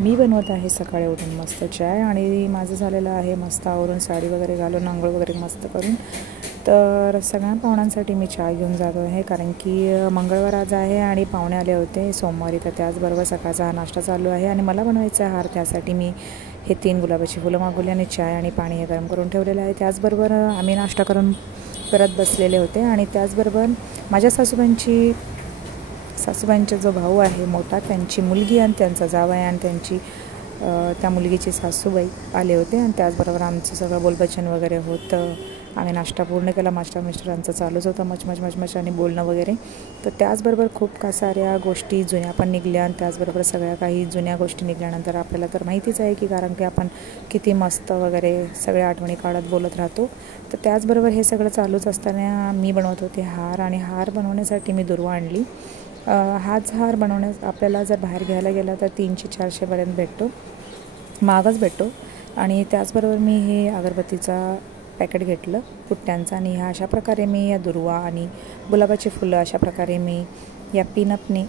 मी बनवत आहे सकाळी उठून मस्त चाय आणि माझं झालेलं आहे मस्त आवरून साडी वगैरे घालून अंघोळ वगैरे मस्त करून। तर सगळ्या पाहुण्यांसाठी मी चाय घेऊन जातो आहे कारण की मंगळवार आज आहे आणि पाहुणे आले होते सोमवारी, तर त्याचबरोबर सकाळचा हा नाश्ता चालू आहे आणि मला बनवायचा आहे हार। त्यासाठी मी हे 3 गुलाबाची फुलं मागवली आणि चाय आणि पाणी हे गरम करून ठेवलेलं आहे। त्याचबरोबर आम्ही नाश्ता करून परत बसलेले होते आणि त्याचबरोबर माझ्या सासूबाईंचा जो भाऊ आहे मोठा, त्यांची मुलगी आणि त्यांचा जावई आणि त्यांची त्या मुलगीची सासूबाई आले होते आणि त्याचबरोबर आमचं सगळं बोलबच्चन वगैरे होतं। आम्ही नाश्ता पूर्ण केला, मिस्टरांचं चालूच होतं मच आणि बोलणं वगैरे। तर त्याचबरोबर खूप साऱ्या गोष्टी जुन्या पण निघल्या आणि त्याचबरोबर सगळ्या काही जुन्या गोष्टी निघाल्यानंतर आपल्याला तर माहितीच आहे की कारण की आपण किती मस्त वगैरे सगळ्या आठवणी काढत बोलत राहतो। तर त्याचबरोबर हे सगळं चालूच असताना मी बनवत होते हार आणि हार बनवण्यासाठी मी दुर्वा आणली। हाच हार बनवण्यास आपल्याला जर बाहेर घ्यायला गेला तर 300-400 पर्यंत भेटतो, महागच भेटतो। आणि त्याचबरोबर मी हे अगरबत्तीचा पॅकेट घेतलं पुट्ट्यांचा आणि ह्या अशा प्रकारे मी या दुर्वा आणि गुलाबाची फुलं अशा प्रकारे मी या पिनअपने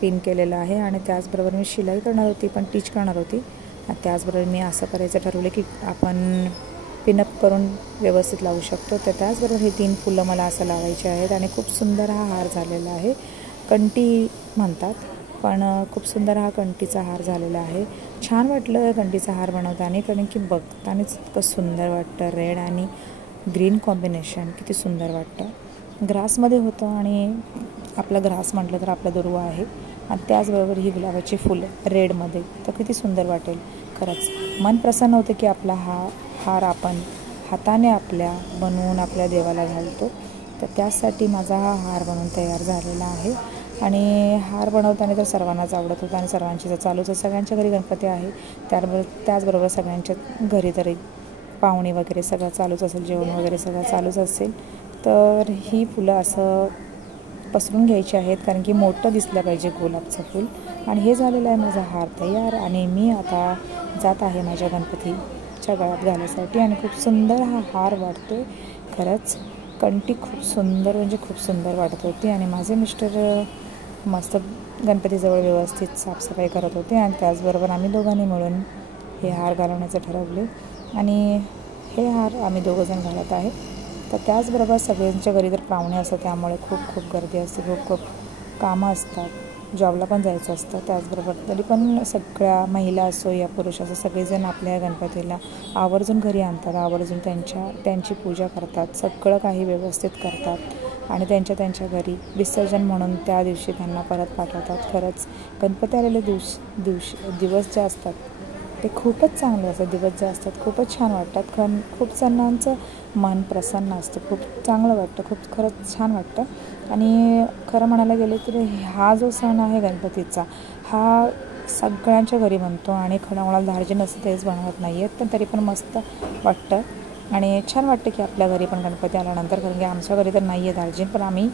पिन केलेलं आहे। आणि त्याचबरोबर मी शिलाई करणार होती पण टीच करणार होती। त्याचबरोबर मी असं करायचं ठरवलं की आपण पिनअप करून व्यवस्थित लावू शकतो। तर त्याचबरोबर हे 3 फुलं मला असं लावायचे आहेत आणि खूप सुंदर हा हार झालेला आहे। कंठी म्हणतात पण खूप सुंदर हा कंठीचा हार झालेला आहे। छान वाटलं कंठीचा हार बनवताना कारण की बघतानाच इतकं सुंदर वाटतं, रेड आणि ग्रीन कॉम्बिनेशन किती सुंदर वाटतं। ग्रासमध्ये होतं आणि आपला ग्रास म्हटलं तर आपला दुर्वा आहे आणि त्याचबरोबर ही गुलाबाची फुलं रेडमध्ये, तर किती सुंदर वाटेल। खरंच मन प्रसन्न होतं की आपला हा हार आपण हाताने आपल्या बनवून आपल्या देवाला घालतो। तर त्यासाठी माझा हा हार बनवून तयार झालेला आहे आणि हार बनवताना तर सर्वांनाच आवडत होता आणि सर्वांची तर चालूच आहे, सगळ्यांच्या घरी गणपती आहे। त्याचबरोबर सगळ्यांच्या घरी तरी पाहुणे वगैरे सगळं चालूच असेल, जेवण वगैरे सगळं चालूच असेल। तर ही फुलं असं पसरून घ्यायची आहेत कारण की मोठं दिसलं पाहिजे गुलाबचं फूल। आणि हे झालेलं आहे माझा हार तयार आणि मी आता जात आहे माझ्या गणपतीच्या गळ्यात घालण्यासाठी आणि खूप सुंदर हा हार वाटतो। खरंच कंठी खूप सुंदर म्हणजे खूप सुंदर वाटत होती आणि माझे मिस्टर मस्त गणपतीजवळ व्यवस्थित साफसफाई करत होते आणि त्याचबरोबर आम्ही दोघांनी मिळून हे हार घालवण्याचं ठरवले आणि हे हार आम्ही दोघंजण घालत आहे। तर त्याचबरोबर सगळ्यांच्या घरी तर पाहुणे असतात त्यामुळे खूप गर्दी असते, खूप कामं असतात, जॉबला पण जायचं असतं। त्याचबरोबर तरी पण सगळ्या महिला असो या पुरुष असो सगळेजण आपल्या गणपतीला आवर्जून घरी आणतात, आवर्जून त्यांची पूजा करतात, सगळं काही व्यवस्थित करतात आणि त्यांच्या घरी विसर्जन म्हणून त्या दिवशी त्यांना परत पाठवतात। खरंच गणपती आलेले दिवस जे असतात ते खूपच चांगले असतात, दिवस जे असतात खूपच छान वाटतात। खूप जणांचं मन प्रसन्न असतं, खूप चांगलं वाटतं, खूप खरंच छान वाटतं। आणि खरं म्हणायला गेले तर हा जो सण आहे गणपतीचा हा सगळ्यांच्या घरी बनतो आणि खरं मला धार्जिन नसतं तेच बनवत नाही आहेत, पण तरी पण मस्त वाटतं आणि छान वाटतं की आपल्या घरी पण गणपती आल्यानंतर, कारण की आमच्या घरी तर नाही आहे धार्जिन, पण आम्ही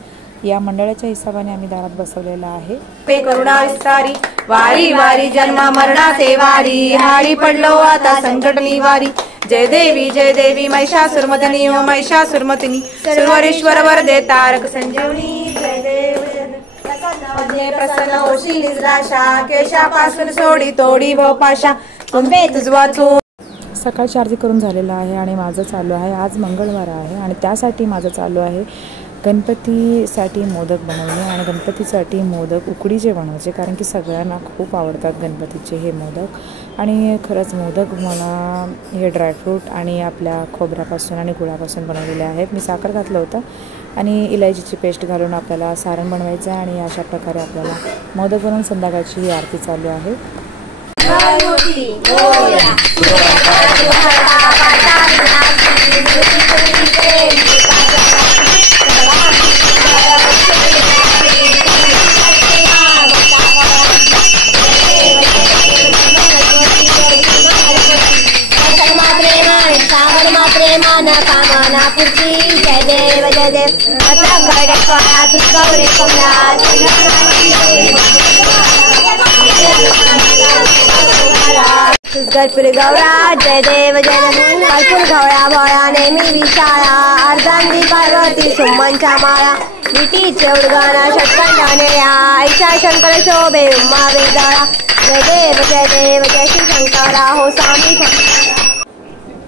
या मंडळाच्या हिशोबाने आम्ही दारात बसवलेला आहे। पे करुणा विस्तारी वारी वारी जन्म मरणाचे वारी, हारी पडलो आता संकट निवारी। जय देवी महिषासुरमर्दिनी ओ महिषासुरमर्दिनी, सुरवरेश्वर वरदे तारक संजीवनी। जय देव प्रसन्न होशी निद्राशा, केशापासून सोडी तोडी व पाशा, तुम्ही तुझ वाचू। सकाळची आरती करून झालेलं आहे आणि माझं चालू आहे, आज मंगळवार आहे आणि त्यासाठी माझं चालू आहे गणपतीसाठी मोदक बनवणे आणि गणपतीसाठी मोदक उकडीचे बनवायचे कारण की सगळ्यांना खूप आवडतात गणपतीचे हे मोदक। आणि खरंच मोदक मला हे ड्रायफ्रूट आणि आपल्या खोबऱ्यापासून आणि गुळापासून बनवलेले आहेत। मी साखर घातलं होतं आणि इलायचीची पेस्ट घालून आपल्याला सारण बनवायचं आहे आणि अशा प्रकारे आपल्याला मोदक बनवून संध्याकाळची ही आरती चालू आहे। जय देव कर्पूर गौरा जय देव जय देव कर्पूर गौरा भोळा नेहमी विशाळा अर्धांगी पार्वती सुमनच्या माळा विटीचे उद्गाना षटकंडनेया ऐशा शंकर शोभे उमा वेदाळा जय देव जय श्री शंकरा हो स्वामी शंकरा।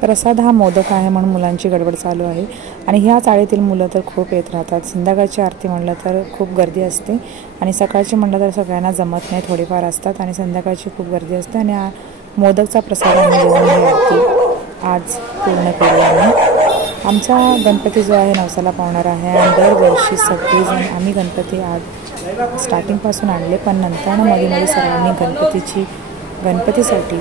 प्रसाद हा मोदक आहे म्हणून मुलांची गडबड चालू आहे आणि ह्या चाळीतील मुलं तर खूप येत राहतात। संध्याकाळची आरती म्हणलं तर खूप गर्दी असते आणि सकाळची म्हणलं तर सगळ्यांना जमत नाही, थोडीफार असतात आणि संध्याकाळची खूप गर्दी असते आणि मोदकचा प्रसाद आम्ही घेऊन ही आरती आज पूर्ण करू आम्ही। आमचा गणपती जो आहे नवसाला पावणार आहे आणि दरवर्षी सगळेजण आम्ही गणपती आज स्टार्टिंगपासून आणले, पण नंतर मध्ये सर्वांनी गणपतीसाठी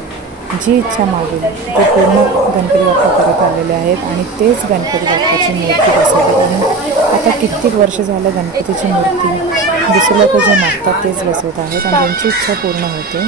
जी इच्छा मागेल ते पूर्ण गणपती बाप्पा करत आलेले आहेत आणि तेच गणपती बाप्पाची मूर्ती बसवतात आणि आता कित्येक वर्ष झालं गणपतीची मूर्ती दुसरे लोक जे मागतात तेच बसवत आहेत आणि त्यांची इच्छा पूर्ण होते।